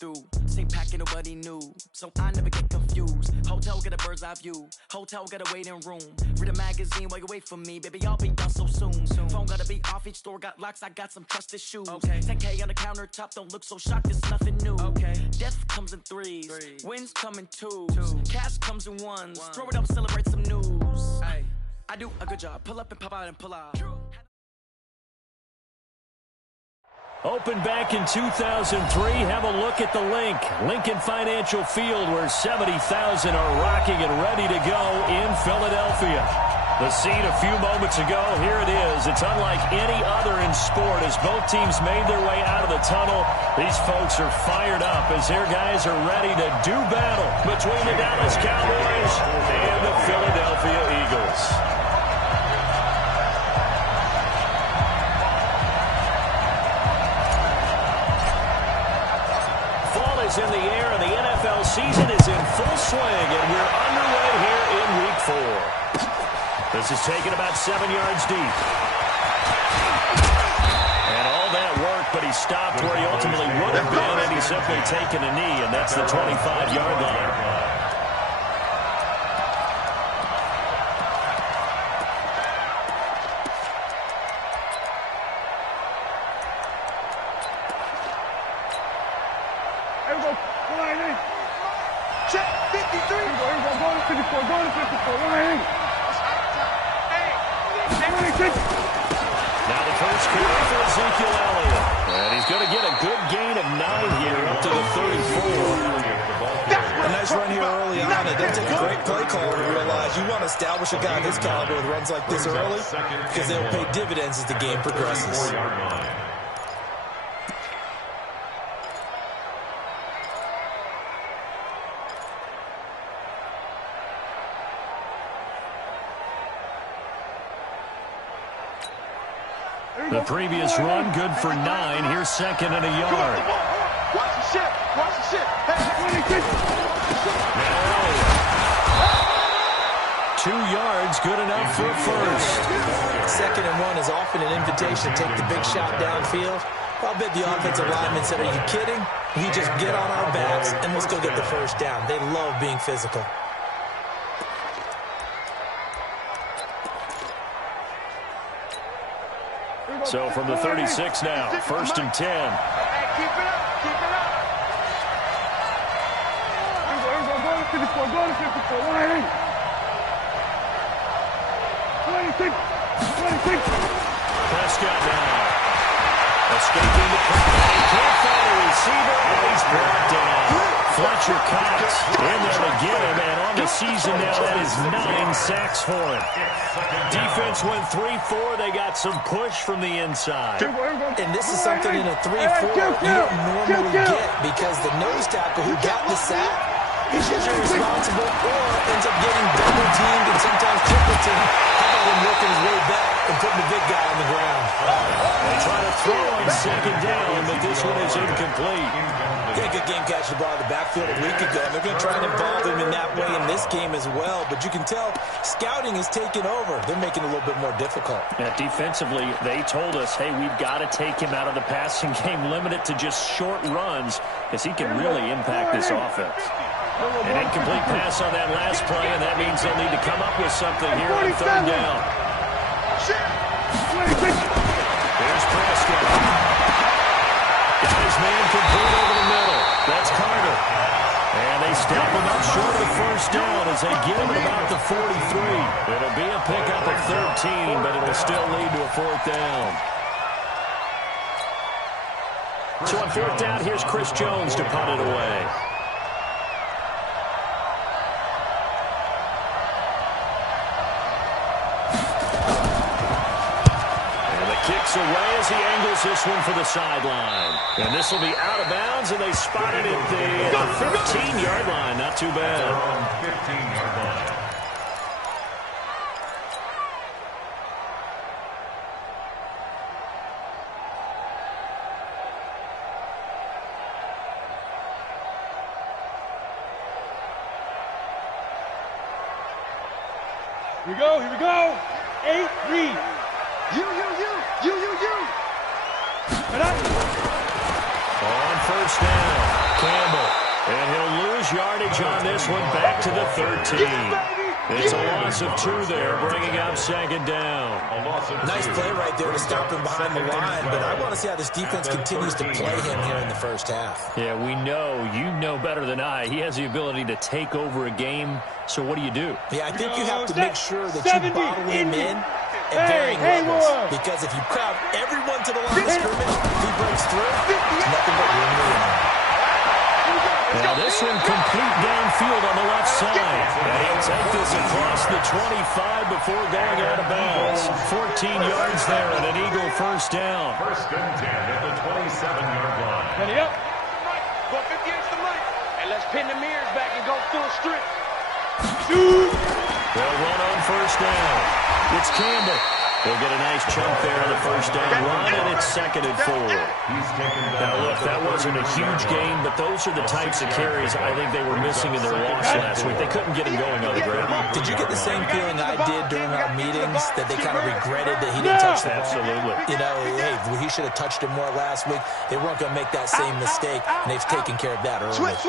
through. Same packet nobody knew, so I never get confused. Hotel get a bird's eye view, hotel got a waiting room. Read a magazine while you wait for me, baby, I'll be done so soon. Phone gotta be off, each store got locks, I got some trusted shoes. 10K on the countertop, don't look so shocked, it's nothing new. Death comes in threes, wins come in twos, cash comes in ones. Throw it up, celebrate some news. I do a good job, pull up and pop out and pull out. Opened back in 2003. Have a look at the link. Lincoln Financial Field, where 70,000 are rocking and ready to go in Philadelphia. The scene a few moments ago, here it is. It's unlike any other in sport as both teams made their way out of the tunnel. These folks are fired up as their guys are ready to do battle between the Dallas Cowboys and the Philadelphia Eagles. In the air, and the NFL season is in full swing, and we're underway here in Week 4. This is taken about 7 yards deep. And all that work, but he stopped where he ultimately would have been, and he's simply taken a knee, and that's the 25-yard line. Now the first carry for Ezekiel Elliott. And he's going to get a good gain of 9 here up to the 34. A nice run here early on. It doesn't take a great play call to realize you want to establish a guy of his caliber with runs like this early because they'll pay dividends as the game progresses. The previous run, good for 9. Here's second and a yard. Watch the shit. Watch the shit. Now 2 yards, good enough for a first. Second and 1 is often an invitation to take the big shot downfield. I'll bet the offensive lineman said, are you kidding? We just get on our backs and let's go get the first down. They love being physical. So from the 36 now, first and 10. Hey, keep it up. Keep it up. Go to 54. Go to 54. 26. Prescott now. Escaping the pressure. He can't find a receiver, and he's brought down. Fletcher Cox in there to get him, and on the season now, that is 9 sacks for him. Defense went 3-4. They got some push from the inside. And this is something in a 3-4 you don't normally get because the nose tackle who got the sack, he's usually responsible or ends up getting double teamed and sometimes triple teamed. How about him working his way back and putting the big guy on the ground? They try to throw on second down, but this one is incomplete. Get a good game catch the ball in the backfield a week ago. They're going to try and involve him in that way in this game as well. But you can tell scouting is taking over. They're making it a little bit more difficult. Yeah, defensively, they told us, hey, we've got to take him out of the passing game, limit it to just short runs because he can really impact this offense. An incomplete pass on that last play, and that means they'll need to come up with something here on third down. Here's Prescott. Got his man complete over the middle. That's Carter. And they step him up short of the first down as they get him at about the 43. It'll be a pickup of 13, but it'll still lead to a fourth down. So on fourth down, here's Chris Jones to punt it away. Away as he angles this one for the sideline. And this will be out of bounds, and they spot it at the 15-yard line. Not too bad. 15-yard line. Here we go. Here we go. 8 read. You. On first down, yardage on this one, back to the 13. It's a loss of 2 there, bringing up second down. Nice play right there to stop him behind the line, but I want to see how this defense continues to play him here in the first half. Yeah, we know. You know better than I. He has the ability to take over a game, so what do you do? Yeah, I think you have to make sure that you bottle him in at varying levels, because if you crowd everyone to the line of scrimmage, if he breaks through, there's nothing but room to run. Now this one complete downfield on the left side. And he'll take this across the 25 before going out of bounds. 14 yards there and an Eagle first down. First and 10 at the 27-yard line. Ready up. Go 58's the right. And let's pin the mirrors back and go through a strip. Shoot. They'll run on first down. It's Campbell. They'll get a nice chunk there on the first down run, and it's 2nd and 4. Now, look, that wasn't a huge gain, but those are the types of carries I think they were missing in their loss last week. They couldn't get him going on the ground. Did you get the same feeling I did during our meetings, that they kind of regretted that he didn't touch the ball? Absolutely. You know, hey, he should have touched it more last week. They weren't going to make that same mistake, and they've taken care of that early. Switch.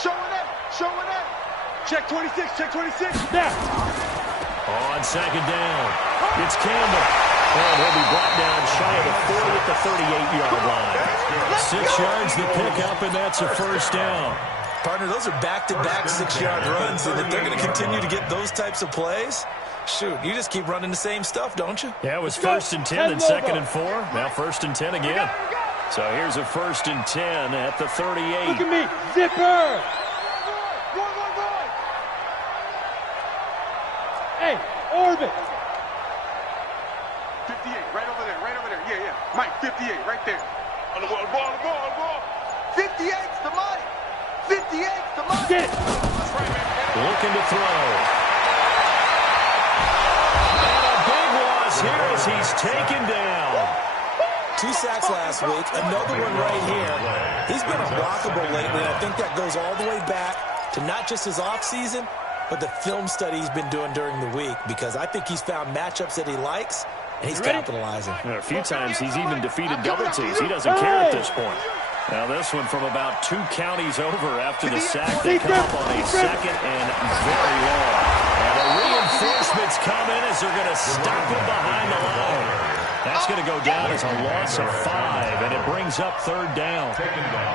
Showing up. Check 26, check 26. Snap. On second down, it's Campbell. And he'll be brought down shy of the 40 at the 38-yard line. 6 yards to pick up, and that's a first down. Partner, those are back-to-back 6-yard runs, and if they're going to continue to get those types of plays, shoot, you just keep running the same stuff, don't you? Yeah, it was 1st and 10, then 2nd and 4. Now 1st and 10 again. So here's a 1st and 10 at the 38. Look at me. Zipper. Hey, orbit. 58, right over there. Yeah. Mike, 58, right there. On the ball. 58's the money. 58's the money. Get it. That's right, man. Looking to throw. And a big loss here as he's taken down. 2 sacks last week, another one right here. He's been unblockable lately, and I think that goes all the way back to not just his offseason, but the film study he's been doing during the week, because I think he's found matchups that he likes, and he's capitalizing. A few times he's even defeated double teams. He doesn't care at this point. Now this one from about 2 counties over after the sack. They come up on a 2nd and very long. And the reinforcements come in as they're going to stop him behind the line. That's going to go down as a loss of 5, and it brings up 3rd down.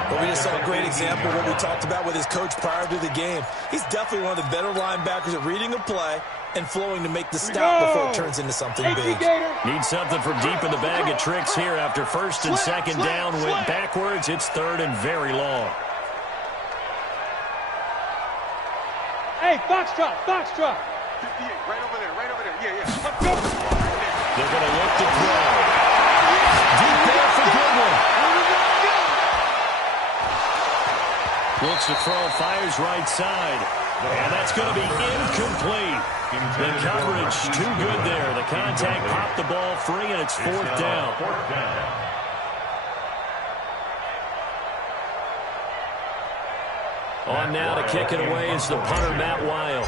But we just saw a great example of what we talked about with his coach prior to the game. He's definitely one of the better linebackers at reading a play and flowing to make the stop before it turns into something big. Need something from deep in the bag of tricks here after 1st and 2nd down. Went backwards. It's 3rd and very long. Hey, Foxtrot. 58, right over there. Yeah. They're going to look to throw. Deep there for Goodwin. Looks to throw, fires right side. And that's going to be incomplete. The coverage too good there. The contact popped the ball free, and it's 4th down. On now to kick it away is the punter, Matt Weil.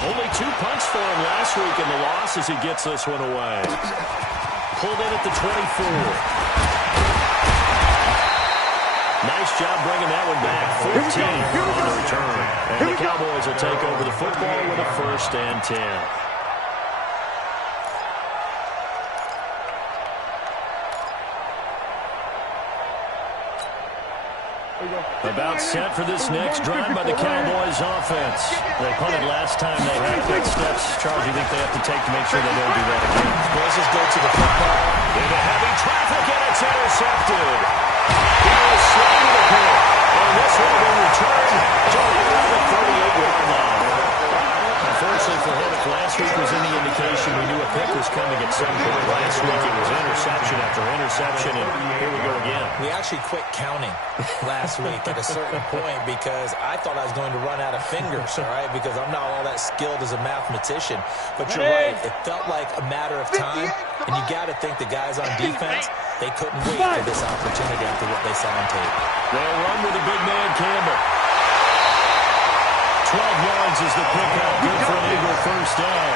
Only 2 punts for him last week in the loss as he gets this one away. Pulled in at the 24. Nice job bringing that one back. 14 on the return. And the Cowboys will take over the football with a 1st and 10. About set for this next drive by the Cowboys offense. They punted last time they had. What steps, Charles, you think they have to take to make sure they don't do that again? Let's just go to the football. Into heavy traffic, and it's intercepted. He was slow to the pit. And this one will return to around the 38-yard line. Unfortunately for him, if last week was any indication, we knew a pick was coming at some point. Last week it was interception after interception, and here we go again. We actually quit counting last week at a certain point because I thought I was going to run out of fingers, all right, because I'm not all that skilled as a mathematician. But you're right. It felt like a matter of time, and you got to think the guys on defense, they couldn't wait for this opportunity after what they saw on tape. They'll run with the big man, Campbell. 12 yards is the pickup. Good for an Eagle first down.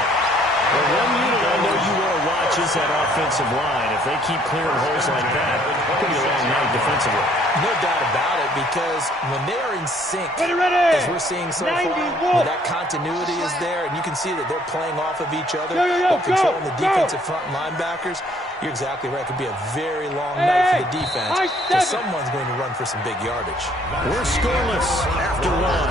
Well, one unit I know you want to watch is that offensive line. If they keep clearing holes like that, it could be a long night defensively. offensively. No doubt about it, because when they are in sync, Ready. as we're seeing so far, where that continuity is there, and you can see that they're playing off of each other, while controlling the defensive front linebackers, you're exactly right. It could be a very long night for the defense, because someone's going to run for some big yardage. We're scoreless after one.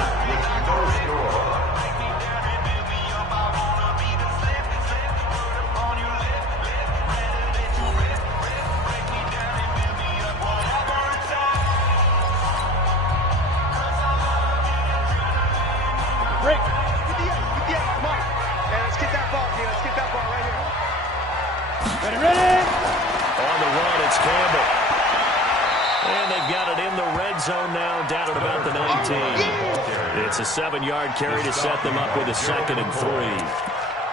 Break. 58. Come on. Yeah, let's get that ball, kid. Let's get that ball right here. Ready. On the run, it's Campbell. And they've got it in the red zone now, down at about the 19. It's a 7-yard carry to set them up with a 2nd and 3.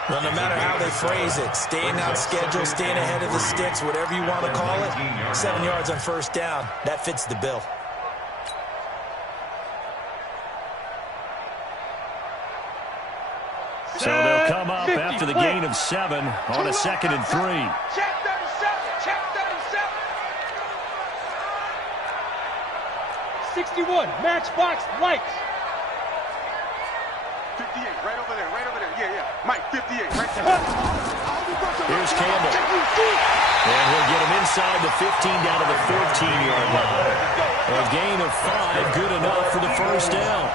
Well, no matter how they phrase it, staying on schedule, staying ahead of the sticks, whatever you want to call it, 7 yards on first down, that fits the bill. So they'll come up after the gain of 7 on a 2nd and 3. Check 37. Check 37. 61. Matchbox lights. 58. Right over there. Right over there. Yeah. Mike, 58. Right there. Here's Campbell. And he'll get him inside the 15 down to the 14-yard line. A gain of 5, good enough for the first down.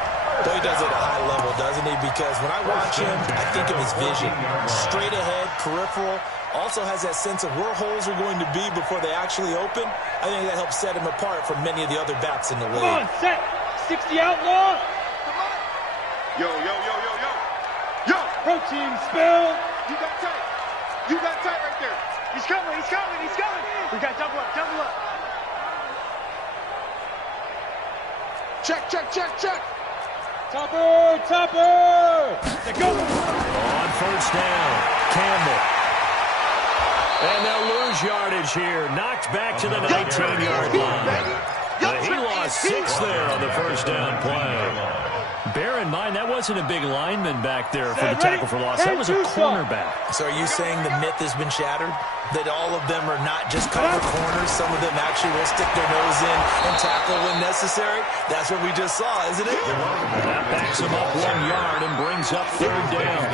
Boy, he does it at a high level, doesn't he? Because when I watch him, I think of his vision. Straight ahead, peripheral. Also has that sense of where holes are going to be before they actually open. I think that helps set him apart from many of the other backs in the league. Come on, set. 60 outlaw. Yo. Protein spill. You got tight. You got tight right there. He's coming. We got double up. Check. Topper. They go. On first down, Campbell. And they'll lose yardage here. Knocked back to the 19-yard line. He lost 6 there on the first down play. Bear in mind, that wasn't a big lineman back there for the tackle for loss. That was a cornerback. So are you saying the myth has been shattered? That all of them are not just cover corners? Some of them actually will stick their nose in and tackle when necessary? That's what we just saw, isn't it? That backs him up 1 yard and brings up 3rd down.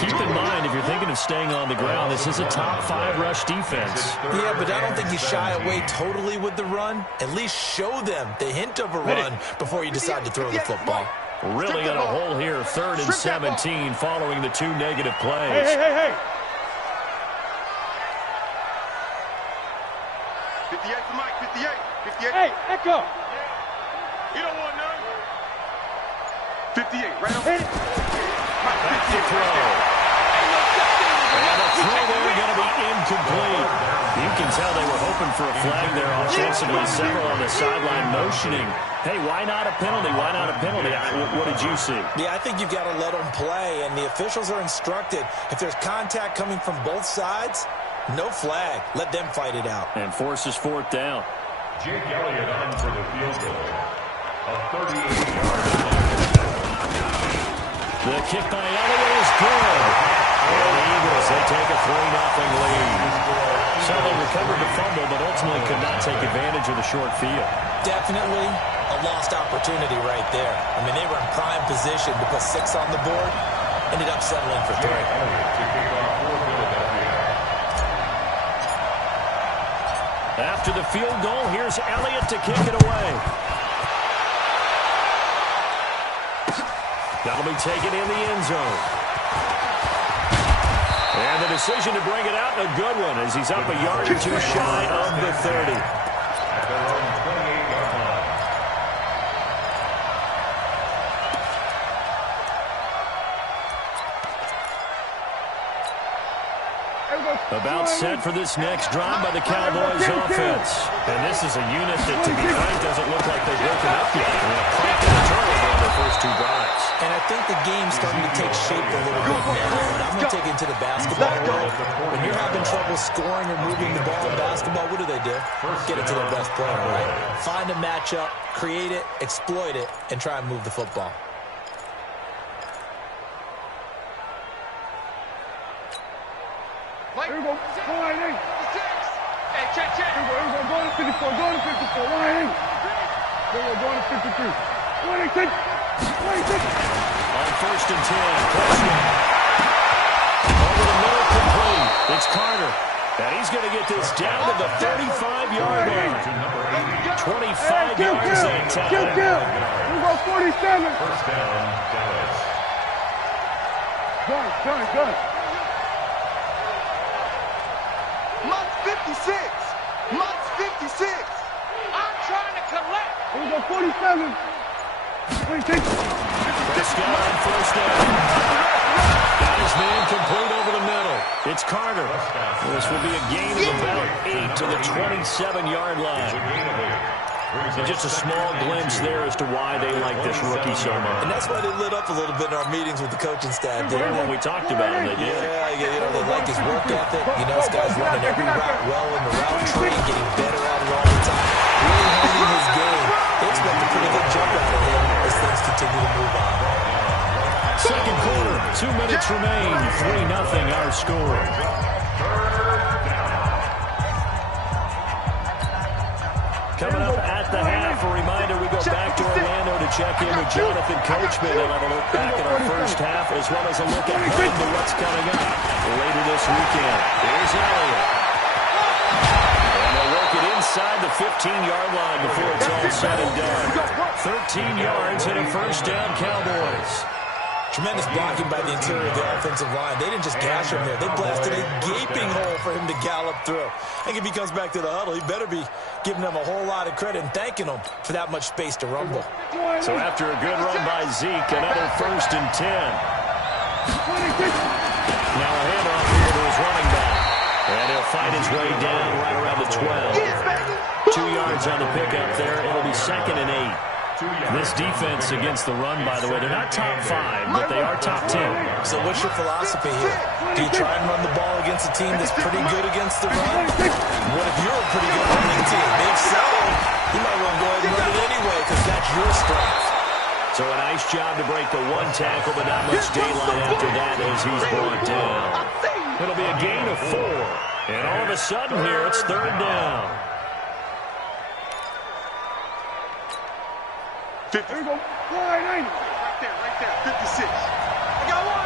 Keep in mind, if you're thinking of staying on the ground, this is a top 5 rush defense. Yeah, but I don't think you shy away totally with the run. At least show them the hint of a run before you decide to throw the football. Really in a hole here, 3rd and 17 following the 2 negative plays. Hey. 58 for Mike. 58. Hey, Echo. You don't want none. 58. Right over. Hit it. Mike, 58. Throw. And the throw there going to be incomplete. You can tell they were hoping for a flag there offensively. Several on the sideline motioning. Hey, why not a penalty? Why not a penalty? What did you see? Yeah, I think you've got to let them play, and the officials are instructed. If there's contact coming from both sides, no flag. Let them fight it out. And forces 4th down. Jake Elliott on for the field goal. A 38-yard line. The kick by Elliott is good. And the Eagles, they take a 3-0 lead. So they recovered the fumble, but ultimately could not take advantage of the short field. Definitely A lost opportunity right there. I mean, they were in prime position to put 6 on the board. Ended up settling for 3. After the field goal, here's Elliott to kick it away. That'll be taken in the end zone. And the decision to bring it out, a good one, as he's up a yard or 2 shy of the 30. At their own 28-yard line. About set for this next drive by the Cowboys offense. And this is a unit that, to be frank, doesn't look like they've broken up yet. Turnover on their first 2 drives. And I think the game's starting to take shape a little bit now. And I'm going to take it to the basketball world. When you're having trouble scoring or moving the ball in basketball, what do? Get it to their best player, right? Find a matchup, create it, exploit it, and try and move the football. Here we go. Hey, check. Here we go. 54, going to 54, 180. We're going to 53. 26, 26. On first and 10, pressure. Over the middle, complete. It's Carter. And he's going to get this down to the 35-yard line. 25 yards that time. We go 47. First down, Dallas. Gun. Mutt's 56. Mutt's 56. I'm trying to collect. We go 47. 26. Prescott on first down. Got his man complete over the middle. It's Carter. This will be a gain of about 8 to the 27-yard line. And just a small glimpse there as to why they like this rookie so much. And that's why they lit up a little bit in our meetings with the coaching staff. When we talked about it, they did. Yeah, they like his work ethic. You know, this guy's running every route well in the route tree, getting better at it all the time. Really honing his game. They expect a pretty good jump out of him as things continue to move on. Second quarter, 2 minutes remain. 3-0 our score. Coming up at the half, a reminder we go back to Orlando to check in with Jonathan Coachman and have a look back at our first half as well as a look ahead to what's coming up later this weekend. Here's Elliott. And they'll work it inside the 15-yard line before it's all said and done. 13 yards and a first down, Cowboys. Tremendous blocking by the interior of the offensive line. They didn't just gash him there. They blasted a gaping hole for him to gallop through. I think if he comes back to the huddle, he better be giving them a whole lot of credit and thanking them for that much space to rumble. So after a good run by Zeke, another first and 10. Now a handoff here to his running back. And he'll fight his way down right around the 12. 2 yards on the pickup there. It'll be second and 8. This defense against the run, by the way, they're not top 5, but they are top 10. So what's your philosophy here? Do you try and run the ball against a team that's pretty good against the run? What if you're a pretty good running team? If so, you might want to go ahead and run it anyway because that's your strength. So a nice job to break the one tackle, but not much daylight after that as he's brought down. It'll be a gain of 4. And all of a sudden here, it's third down. There we go. Right there. 56. I got one.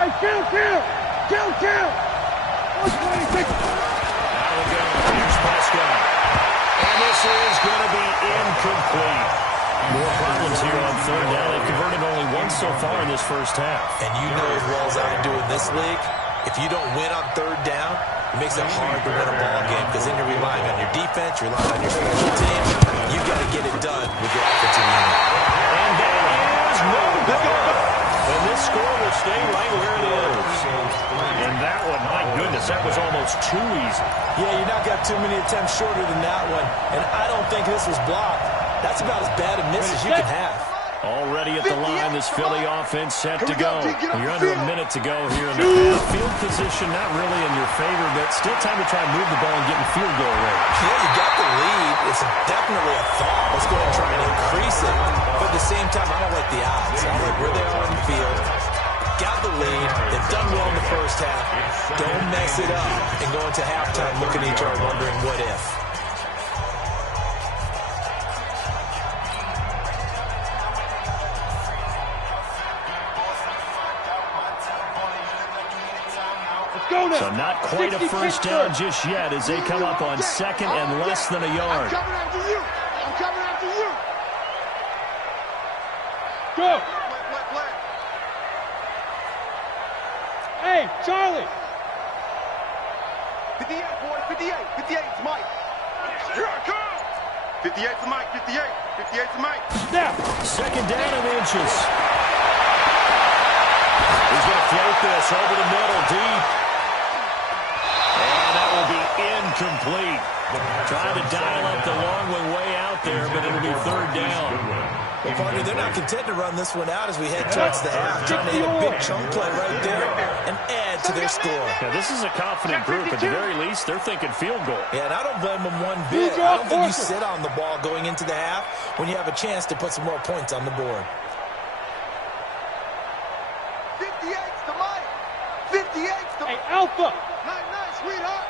Hey, kill. 126. Now we go. Here's Prescott. And this is going to be incomplete. More problems here on third down. They've converted only once so far in this first half. And you know as well as I do in this league, if you don't win on third down, it makes it hard to win a ball game because then you're relying on your defense, you're relying on your special teams. You've got to get it done with your offensive unit. And that is no good. And this score will stay right where it is. And that one, my goodness, that was almost too easy. Yeah, you're not got too many attempts shorter than that one. And I don't think this was blocked. That's about as bad a miss as you can have. Already at the line, this Philly offense set to go. You're under a minute to go here in the half. Field position not really in your favor, but still time to try and move the ball and get in field goal range. Yeah, you got the lead. It's definitely a thought. Let's go ahead and try and increase it. But at the same time, I don't like the odds. I don't like where they are on the field. Got the lead. They've done well in the first half. Don't mess it up and go into halftime looking at each other wondering what if. So not quite a first down just yet as they come up on second and less than a yard. I'm coming after you. Go. Play. Hey, Charlie. 58, boy. 58. 58 to Mike. Here I come. 58 to Mike. 58 to Mike. Now. Second down and inches. He's going to float this over the middle, deep. And that will be incomplete. Trying to dial up the long one way out there, but it'll be third down. Well, partner, they're not content to run this one out as we head towards the half, trying to hit a big chunk play right there and add to their score. Now, this is a confident group. At the very least, they're thinking field goal. Yeah, and I don't blame them one bit. I don't think you sit on the ball going into the half when you have a chance to put some more points on the board. 58's to Mike. 58's to Hey, Alpha. Nice, sweetheart.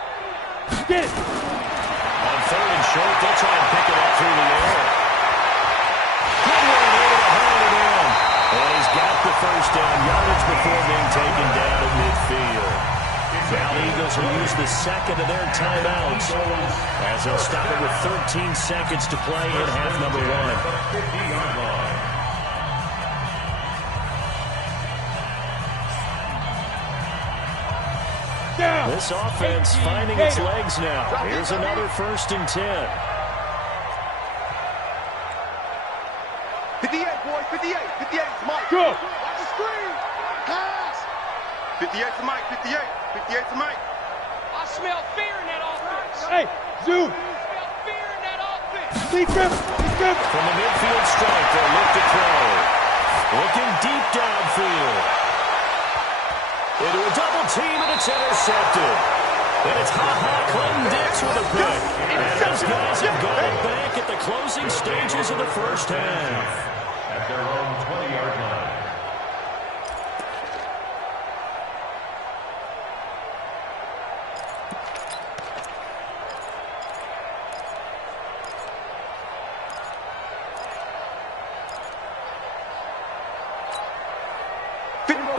Get it. On short. They'll try and pick it up through the air. Good one here to hold it in. And he's got the first down yardage before being taken down at midfield. Now the Eagles will use the second of their timeouts as they'll stop it with 13 seconds to play in half number 1. 50-yard line. This offense finding its legs now. Here's another 1st and 10. 58, boys, 58. 58 to Mike. Go. Watch the screen. Pass. 58 to Mike, 58. 58 to Mike. I smell fear in that offense. Hey, zoom. I smell fear in that offense. Defense. Defense. From the midfield stripe, they'll look to throw. Looking deep downfield. Into a double team, and it's intercepted. And it's Clinton Dix with a pick. And those guys have got it back at the closing stages of the first half. At their own 20-yard line.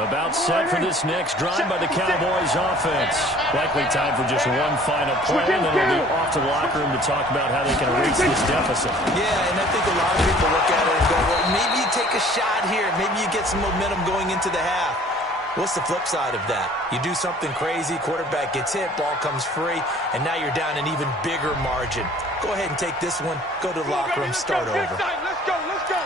About set for this next drive by the Cowboys offense. Likely time for just one final play, and then they'll be off to the locker room to talk about how they can erase this deficit. Yeah, and I think a lot of people look at it and go, well, maybe you take a shot here. Maybe you get some momentum going into the half. What's the flip side of that? You do something crazy, quarterback gets hit, ball comes free, and now you're down an even bigger margin. Go ahead and take this one, go to the locker room, start over. Let's go, let's go.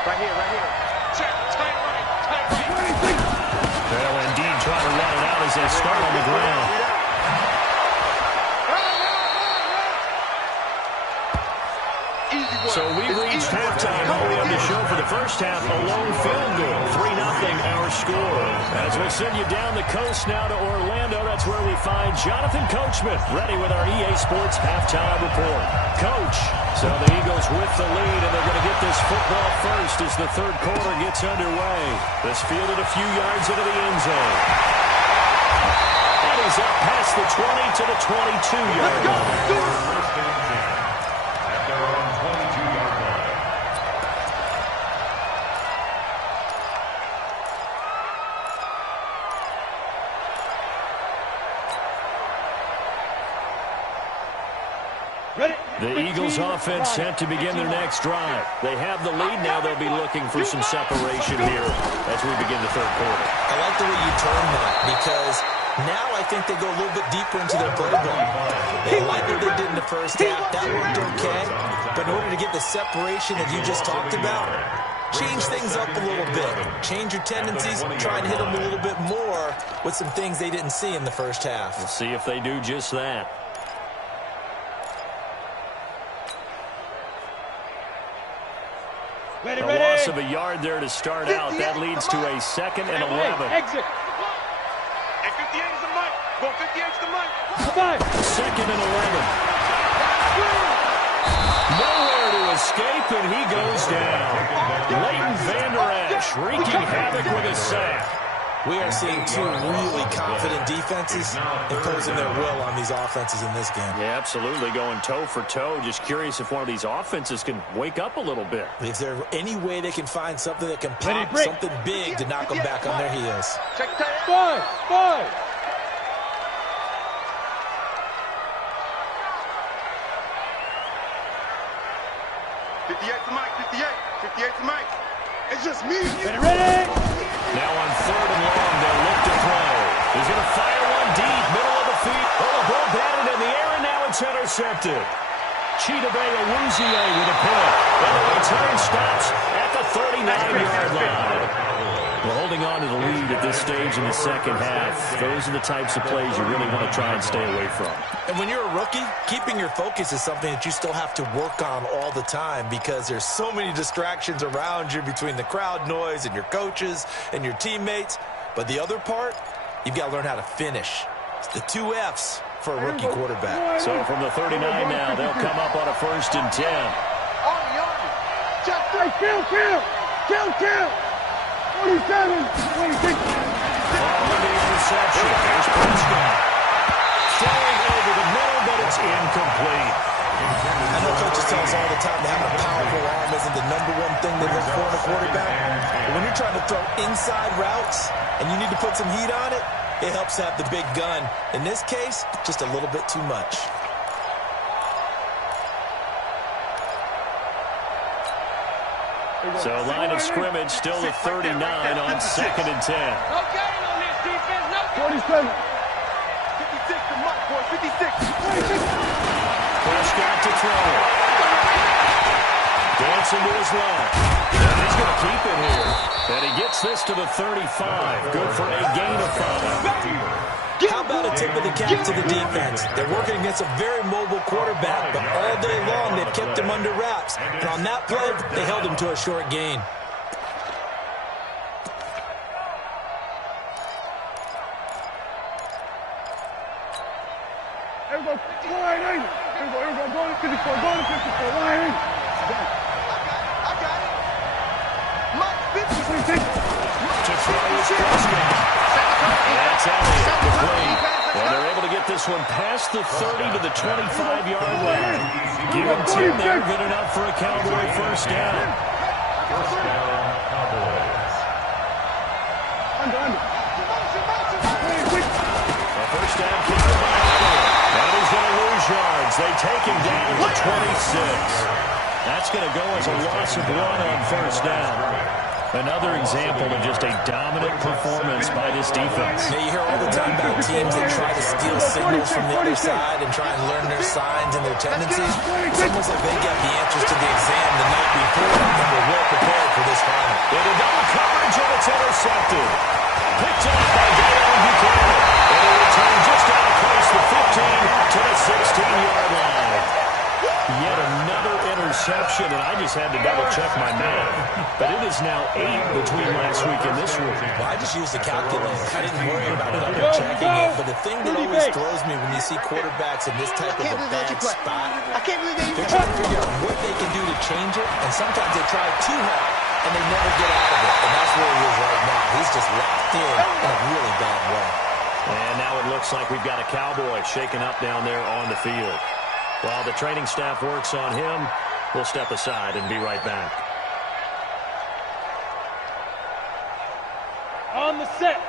Right here. Check, tight right. They'll indeed try to run it out as they start on the ground. So we've reached halftime. All we have to show for the first half, a lone field goal. 3-0 our score. As we send you down the coast now to Orlando, that's where we find Jonathan Coachman ready with our EA Sports halftime report. Coach, so the Eagles with the lead, and they're going to get this football first as the third quarter gets underway. This fielded a few yards into the end zone. And he's up past the 20 to the 22-yard line. At their own 22-yard line. The Eagles offense set to begin their next drive. They have the lead now. They'll be looking for some separation here as we begin the third quarter. I like the way you term that because now I think they go a little bit deeper into their playbook. They like what they did in the first half. That worked okay. But in order to get the separation that you just talked about, change things up a little bit. Change your tendencies. Try and hit them a little bit more with some things they didn't see in the first half. We'll see if they do just that. A loss of a yard there to start out. That leads to a 2nd and 11. Exit. And 58 is the mic. Go 58 is the mic. Come on. 2nd and 11. Nowhere to escape, and he goes down. Leighton Vander Esch wreaking havoc with a sack. We are seeing two really confident defenses imposing their will on these offenses in this game. Yeah, absolutely, going toe for toe. Just curious if one of these offenses can wake up a little bit. Is there any way they can find something that can pop something big to knock them back on their heels? Check that. Five. 58 to Mike, 58. 58 to Mike. It's just me. Ready. Now on 3rd and long, they'll look to throw. He's going to fire one deep, middle of the feet. Oh, the ball batted in the air, and now it's intercepted. Chidobe Awuzie with a pick. And the return stops at the 39-yard line. Well, holding on to the lead at this stage in the second half, those are the types of plays you really want to try and stay away from. And when you're a rookie, keeping your focus is something that you still have to work on all the time because there's so many distractions around you between the crowd noise and your coaches and your teammates. But the other part, you've got to learn how to finish. It's the 2 F's. for a rookie quarterback. So from the 39 now, they'll come up on a 1st and 10. Kill! 27, 26. Following the interception. Here's Prescott. Throwing over the middle, but it's incomplete. I know coaches tell us all the time that having a powerful arm isn't the #1 thing they look for in a quarterback. But when you're trying to throw inside routes and you need to put some heat on it, it helps to have the big gun. In this case, just a little bit too much. So line of scrimmage still at 39 on 2nd and 10. No gain on this defense. No gain. 47. 56 to Mike, boy. 56. Prescott to throw. Dancing to his left. And he's going to keep it here. And he gets this to the 35. Good for a gain of 5. How about a tip of the cap to the defense? They're working against a very mobile quarterback, but all day long they've kept him under wraps. And on that play, they held him to a short gain. Here we go. Line 8. Here we go. Go to 54. Line 8. I got it. Mike, 26. 56. To throw is Prescott. That's Elliott complete. And they're able to get this one past the 30 to the 25-yard line. Give him 10 there. Good enough for a Cowboy 1st down. First down, Cowboys. Under. A 1st down kick by Elliott. That is going to lose yards. They take him down to 26. That's going to go as a loss of 1 on 1st down. Another example of just a dominant performance by this defense. Now, you hear all the time about teams that try to steal signals from the other side and try and learn their signs and their tendencies. It's almost like they got the answers to the exam the night before and were well prepared for this final. Into double coverage, and it's intercepted. Picked up by Dale Buchanan. And a return just out across the 15 to the 16-yard line. Yet another interception, and I just had to double-check my math. But it is now 8 between last week and this week. Well, I just used the calculator. I didn't worry about double-checking it. But the thing that always throws me when you see quarterbacks in this type of a bad spot, they're trying to figure out what they can do to change it, and sometimes they try too hard, and they never get out of it. And that's where he is right now. He's just locked in a really bad way. And now it looks like we've got a Cowboy shaken up down there on the field. While the training staff works on him, we'll step aside and be right back. On the set.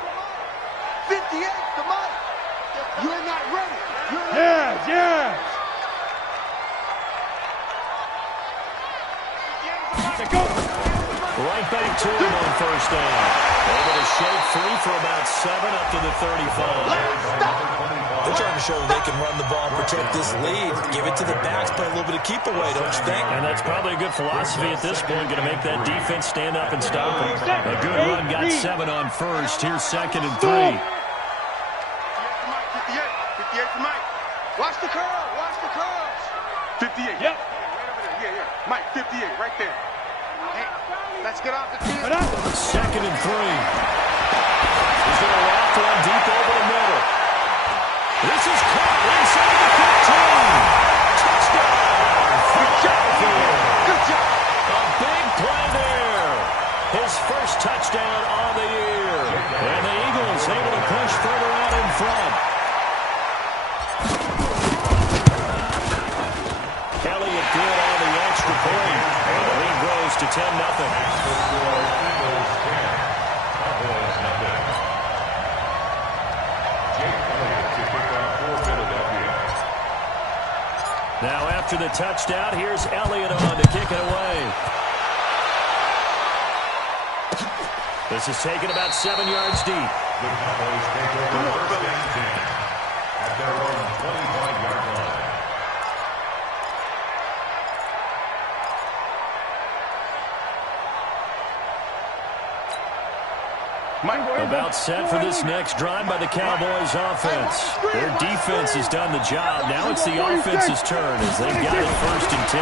58 to Mike. You're not ready. Yeah. Right back to him on 1st down. Able to shake free for about 7 up to the 35. They're trying to show they can run the ball and protect this lead. Give it to the backs, play a little bit of keep away, don't you think? And that's probably a good philosophy at this point. Going to make that defense stand up and stop them. A good run got 7 on 1st. Here's 2nd and 3. 58 to Mike. Watch the curl. 58. Yep. Right over there. Yeah. Mike, 58, right there. Hey, let's get off the field. 2nd and 3. He's going to lock one deep over the middle. This is caught inside the 15. Touchdown. Good job. A big play there. His first touchdown on the year. And the Eagles able to push further out in front. Elliott good on the extra point. And the lead grows to 10-0. Now after the touchdown, here's Elliott on to kick it away. This is taken about 7 yards deep. The Cowboys take over 1st and 10 at their own 25-yard line. About set for this next drive by the Cowboys offense. Their defense has done the job. Now it's the offense's turn as they've got it 1st and 10.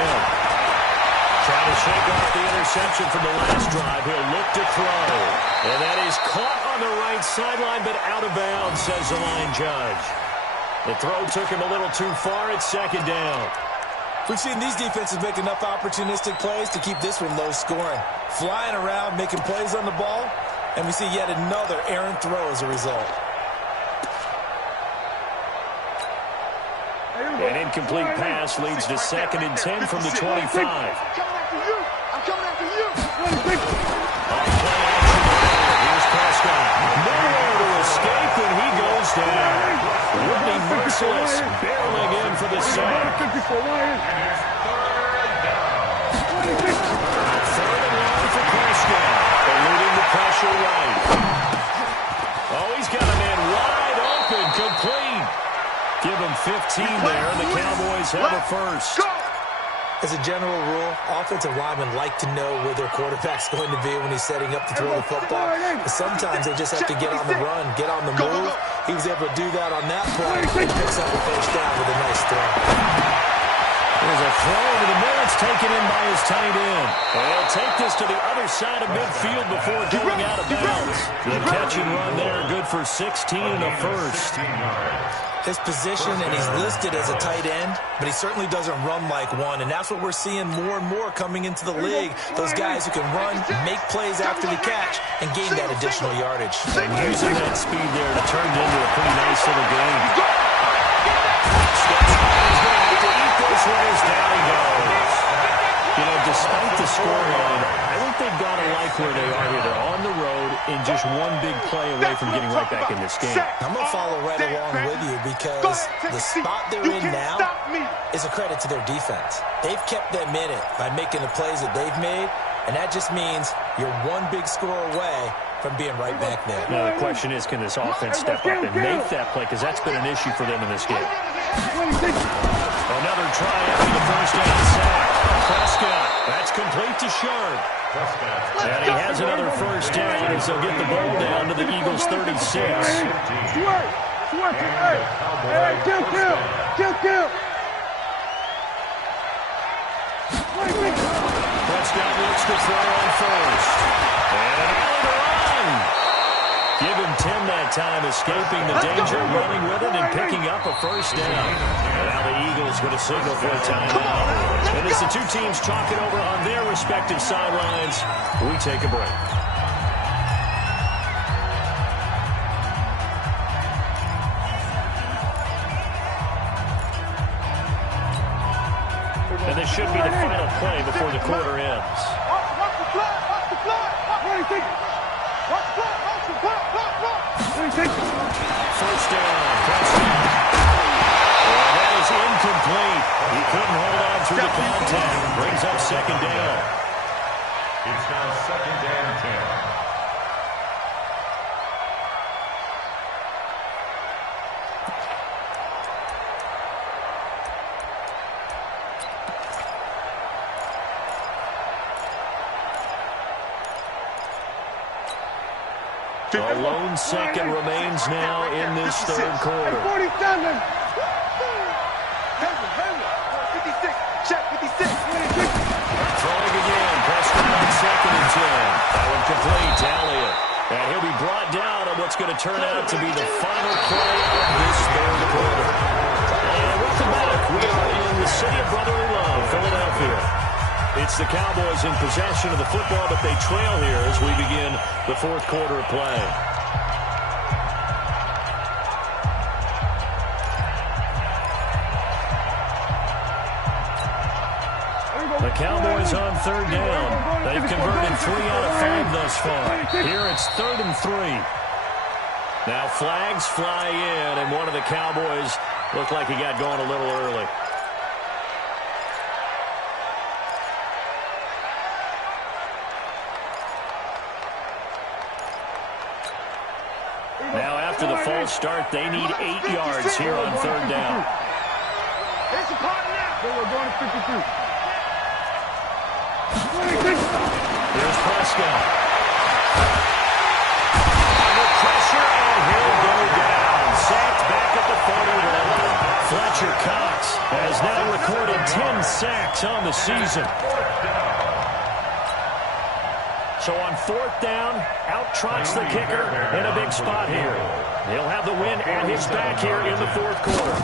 Trying to shake off the interception from the last drive. He'll look to throw. And that is caught on the right sideline, but out of bounds, says the line judge. The throw took him a little too far. It's second down. We've seen these defenses make enough opportunistic plays to keep this one low scoring. Flying around, making plays on the ball, and we see yet another errant throw as a result. An incomplete pass leads to 2nd and 10 from the 25. I'm coming after you. I'm coming after you. Here's Prescott. Nowhere to escape, and he goes down. Whitney merciless, barreling in for the sack. Third and long for Prescott. Eluding the pressure right. Oh, he's got a man wide open, complete. Give him 15 there, and the Cowboys have a first. As a general rule, offensive linemen like to know where their quarterback's going to be when he's setting up to throw the football. But sometimes they just have to get on the run, get on the move. He was able to do that on that play. He picks up the first down with a nice throw. There's a throw over the middle. It's taken in by his tight end. They'll take this to the other side of midfield before going out of bounds. The catch and run there, good for 16 and a first. His position, and he's listed as a tight end, but he certainly doesn't run like one, and that's what we're seeing more and more coming into the league. Those guys who can run, make plays after the catch, and gain that additional yardage. And using that speed there to turn it into a pretty nice little game. Steps on, he's going to have to eat this one as down he goes. You know, despite the scoreline, I think they've got to like where they are here. They're on the road in just one big play away from getting right back in this game. I'm going to follow right along with you because the spot they're in now is a credit to their defense. They've kept them in it by making the plays that they've made, and that just means you're one big score away from being right back there. Now, the question is, can this offense step up and make that play? Because that's been an issue for them in this game. Another try after the first down sack. Prescott, that's complete to Sharp. And he has another first down, and so get the ball down to the Eagles' 36. Prescott looks to throw on first. And an alley to run. Give him 10 that time, escaping the danger, running with it, and picking up a first down. And now the Eagles going to signal for a timeout. And as the two teams talk it over on their respective sidelines, we take a break. And this should be the final play before the quarter ends. Watch the flag! Watch the flag! Watch the flag! First down, Prescott. Well, that is incomplete. He couldn't hold on through the contact. Brings up second down. It's now 2nd and 10. A lone second remains now in this third quarter. 47. Check 56. Throwing again. Prescott on 2nd and 10. That one complete to Elliott. And he'll be brought down on what's going to turn out to be the final play of this third quarter. And welcome back. We are in the city of brotherly love, Philadelphia. It's the Cowboys in possession of the football, but they trail here as we begin the fourth quarter of play. The Cowboys on third down. They've converted 3 out of 5 thus far. Here it's 3rd and 3. Now flags fly in, and one of the Cowboys looked like he got going a little early. Now after the false start, they need 8 yards here on third down. It's a party now. We're going to 52. Here's Prescott. Under pressure, and he'll go down. Sacked back at the 41. Fletcher Cox has now recorded 10 sacks on the season. So on 4th down, out trots the kicker in a big spot here. He'll have the win at his back here in the 4th quarter.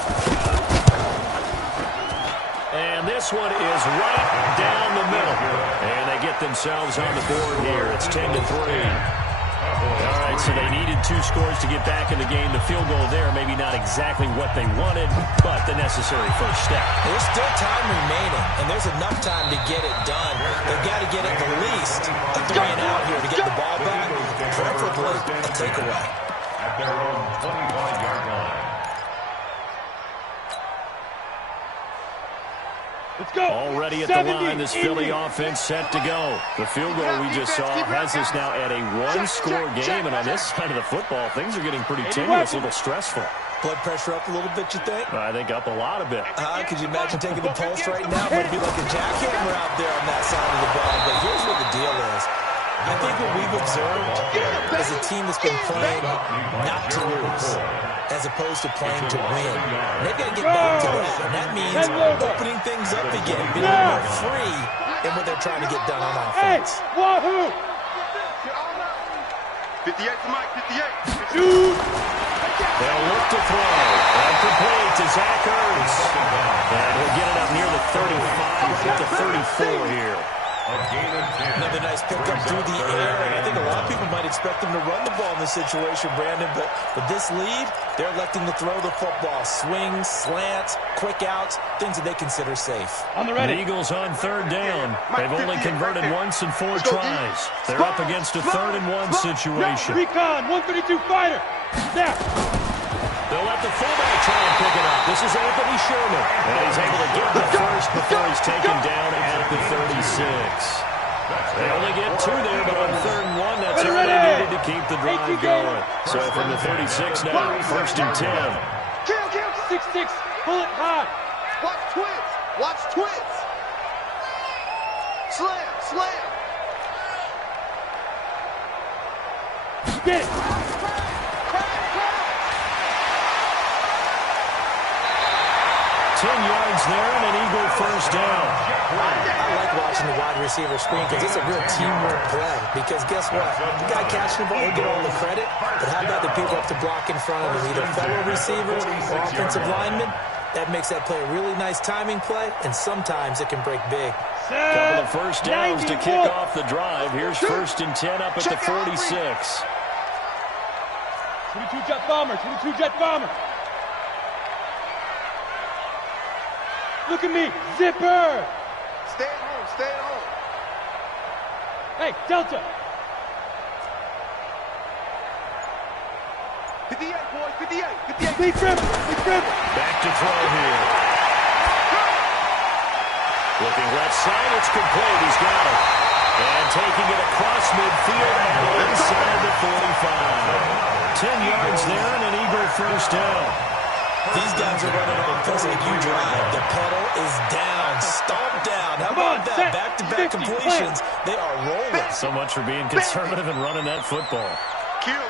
And this one is right down the middle. And they get themselves on the board here. It's 10-3. All right, so they needed 2 scores to get back in the game. The field goal there, maybe not exactly what they wanted, but the necessary first step. There's still time remaining, and there's enough time to get it done. They've got to get at the least a 3 and out here to get the ball back, preferably a takeaway. At their own 25-yard line. Let's go. Already at the line, this Philly offense set to go. The field goal we just saw has us now at a 1-score game, and on this side of the football, things are getting pretty tenuous, a little stressful. Blood pressure up a little bit, you think? I think up a lot a bit. Could you imagine taking the pulse right now? It would be like a jackhammer out there on that side of the ball. But here's what the deal is. I think what we've observed is a team that's been playing not to lose as opposed to playing to win. And they've got to get back to that. And that means opening things up again, being more free in what they're trying to get done on offense. Hey, wahoo! 58 to Mike, 58. Dude! They'll look to throw. And complete to Zach Ertz. And he'll get it up near the 35 to 34 here. Another nice pickup through the air, and I think a lot of people might expect them to run the ball in this situation, Brandon, but with this lead, they're electing to throw the football. Swings, slants, quick outs, things that they consider safe. On the ready. The Eagles on 3rd down. They've only converted once in 4 tries. They're up against a 3rd-and-1 situation. Recon, 132 fighter. Snap. They'll let the fullback try and pick it up. This is Anthony Sherman. And he's able to get the first before he's taken down at the 36. They only get 2 there, but on 3rd and 1, that's all they needed to keep the drive going. So from the 36 now, 1st and 10. Kill. 6-6. Pull it high. Watch twins. Watch twins. Slam. Get it. 10 yards there and an Eagle first down. I like watching the wide receiver screen because it's a real teamwork play. Because guess what? The guy catching the ball, he'll get all the credit. But how about the people up to block in front of him, either fellow receivers or offensive linemen? That makes that play a really nice timing play, and sometimes it can break big. Couple of first downs to kick off the drive. Here's 1st and 10 up at the 46. 22 jet bomber. Look at me, zipper! Stay at home. Hey, Delta! 58, boys, 58. Big dribble! Back to throw here. Looking left side, it's complete. He's got it. And taking it across midfield and inside the 45. 10 yards there and an Eagle first down. These guys are running on things like you drive. The pedal is down, stomp down. How about that? Back-to-back completions. They are rolling. So much for being conservative and running that football. Kill.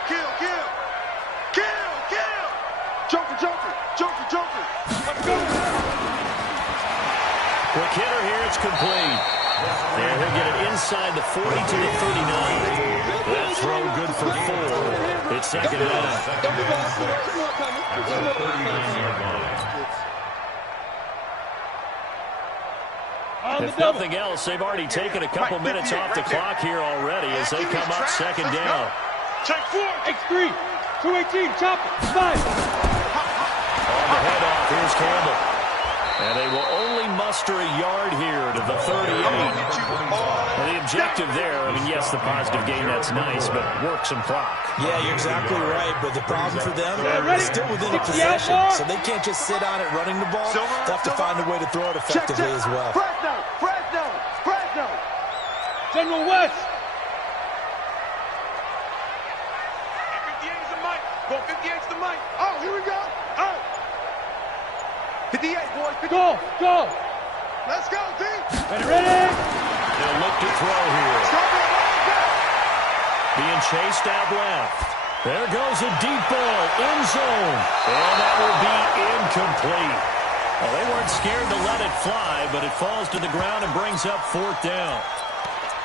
Joker. Let's go! Quick hitter here, it's complete. And he'll get it inside the 40 to the 39. That throw good for 4. It's 2nd down. If nothing else, they've already taken a couple minutes off the clock here already as they come up 2nd down. Check 4. X3. 218. Chop it. 5. On the head-off, here's Campbell. And they will only muster a yard here to the 38. Well, the objective there, I mean, yes, the positive gain, that's nice, but work some clock. Yeah, you're exactly right, but the problem for them is still within a possession, so they can't just sit on it running the ball. They'll have to find a way to throw it effectively as well. Fresno. General West. 58 is the mic. Go 58 is the mic. Oh, here we go. Oh. 58, boys. 58. Go. Let's go, D. Ready. They'll look to throw here. Being chased out left. There goes a deep ball, end zone. And that will be incomplete. Well, they weren't scared to let it fly, but it falls to the ground and brings up 4th down.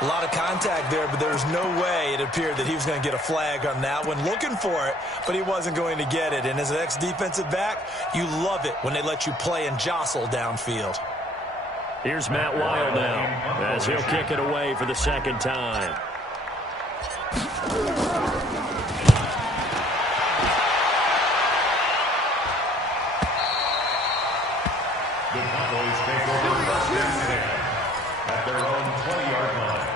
A lot of contact there, but there was no way it appeared that he was going to get a flag on that one. Looking for it, but he wasn't going to get it. And as an ex-defensive back, you love it when they let you play and jostle downfield. Here's Matt Wild now as he'll kick it away for the second time. The Cowboys take over first and 10 at their own 20-yard line.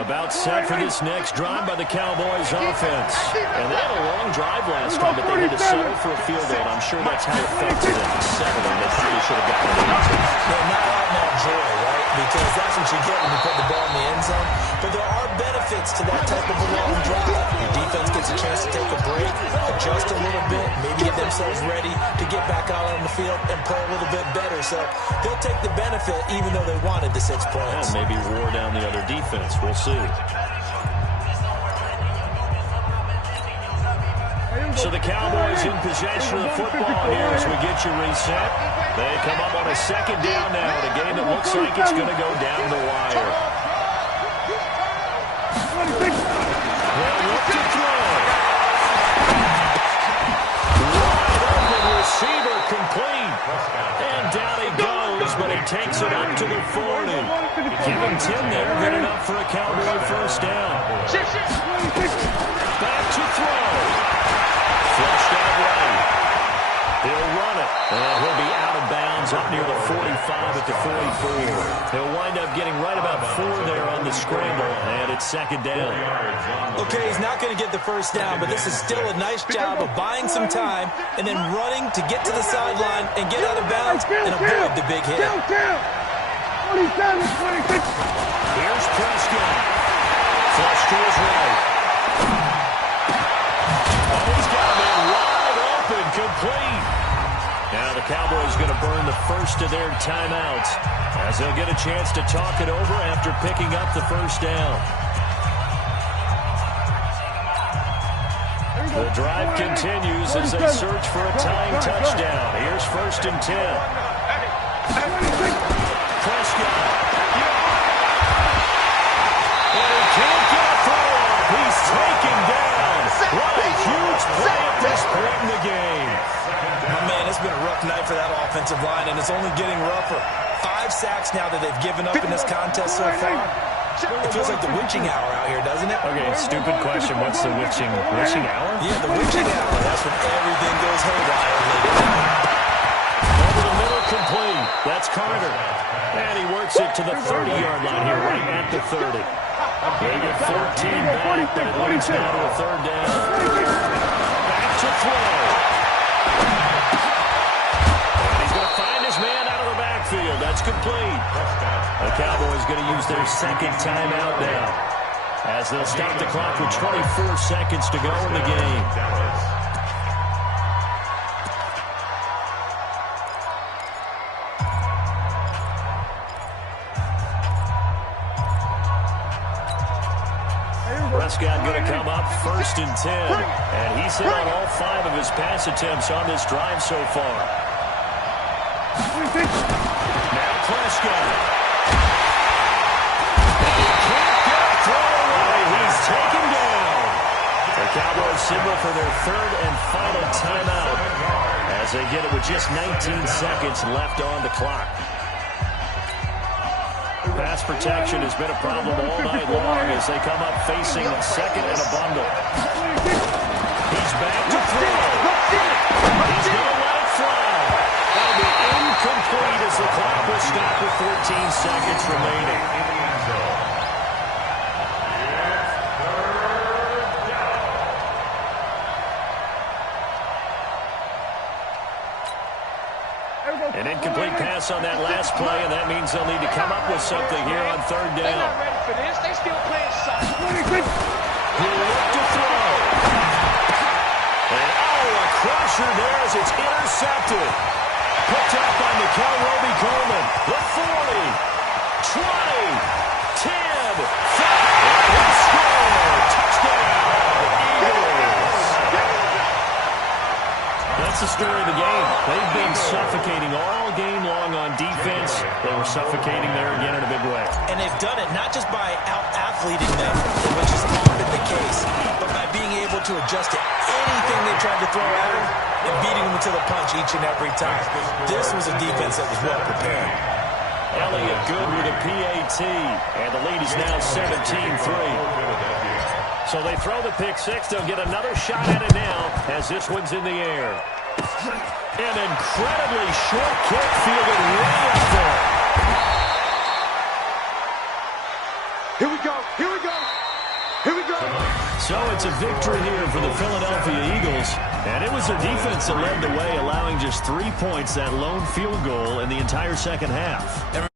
About set for this next drive by the Cowboys offense. And they had a long drive last time, but they had to settle for a field goal. I'm sure that's how it felt to them. Settling, they probably should have gotten it easy. They're not out in that joy, right? Because that's what you get when you put the ball in the end zone. But there are benefits to that type of a long drive. Your defense gets a chance to take a break, adjust a little bit, maybe get themselves ready to get back out on the field and play a little bit better. So they'll take the benefit even though they wanted the 6 points. And maybe wore down the other defense. We'll see. So the Cowboys in possession of the football here as we get you reset. They come up on a second down now in a game that looks like it's going to go down the wire. They'll look to throw. Wide open receiver complete. And down he goes, but he takes it up to the 40. Give him 10 there, good enough for a Cowboy first down. Back to throw. Flushed out right. He'll run it, and he'll be out of bounds up near the 45 at the 44. He'll wind up getting right about 4 there on the scramble, and it's second down. Okay, he's not going to get the first down, but this is still a nice job of buying some time and then running to get to the sideline and get out of bounds and avoid the big hit. 27, 26. Here's Prescott. Flush to his right. Oh, he's got him in wide open, complete. Now the Cowboys going to burn the first of their timeouts as they'll get a chance to talk it over after picking up the first down. The drive continues as they search for a tying touchdown. Here's first and 10. Prescott. And he can't get a throw off. He's taken down. What a huge play at this point in the game. Oh, man, it's been a rough night for that offensive line, and it's only getting rougher. 5 sacks now that they've given up in this contest so far. It feels like the witching hour out here, doesn't it? Okay, stupid question. What's the witching hour? Yeah, the witching hour. That's when everything goes haywire late at night. Over the middle, complete. That's Carter. And he works it to the 30-yard line here, right at the 30. They get 14 back, but it leads now to a third down. Back to throw. And he's going to find his man out of the backfield. That's complete. The Cowboys going to use their second timeout now as they'll stop the clock with 24 seconds to go in the game. Prescott going to come up first and 10. And he's hit on all 5 of his pass attempts on this drive so far. Now Prescott. And he can't get a throw away. He's taken down. The Cowboys signal for their third and final timeout as they get it with just 19 seconds left on the clock. Pass protection has been a problem all night long as they come up facing second and a bundle. He's back to throw. He's going to let it fly. That'll be incomplete as the clock will stop with 14 seconds remaining. An incomplete pass on that last play, and that means they'll need to come up with something here on third down. They're not ready for this. They still playing soft. He'll look to throw. And a crusher there as it's intercepted. Picked up by Mikel Roby-Coleman. The 40, 20, 10, 5. And he scored. Touchdown, Eagles. That's that's the story of the game. They've been suffocating all game long on defense. They were suffocating there again in a big way. And they've done it not just by out-athleting them, which is often the case, but by being able to adjust to anything they tried to throw at them and beating them to the punch each and every time. This was a defense that was well prepared. Elliott good with a PAT, and the lead is now 17-3. So they throw the pick six. They'll get another shot at it now as this one's in the air. An incredibly short kick fielded way up there. Here we go. Here we go. Here we go. So it's a victory here for the Philadelphia Eagles. And it was their defense that led the way, allowing just 3 points, that lone field goal in the entire second half.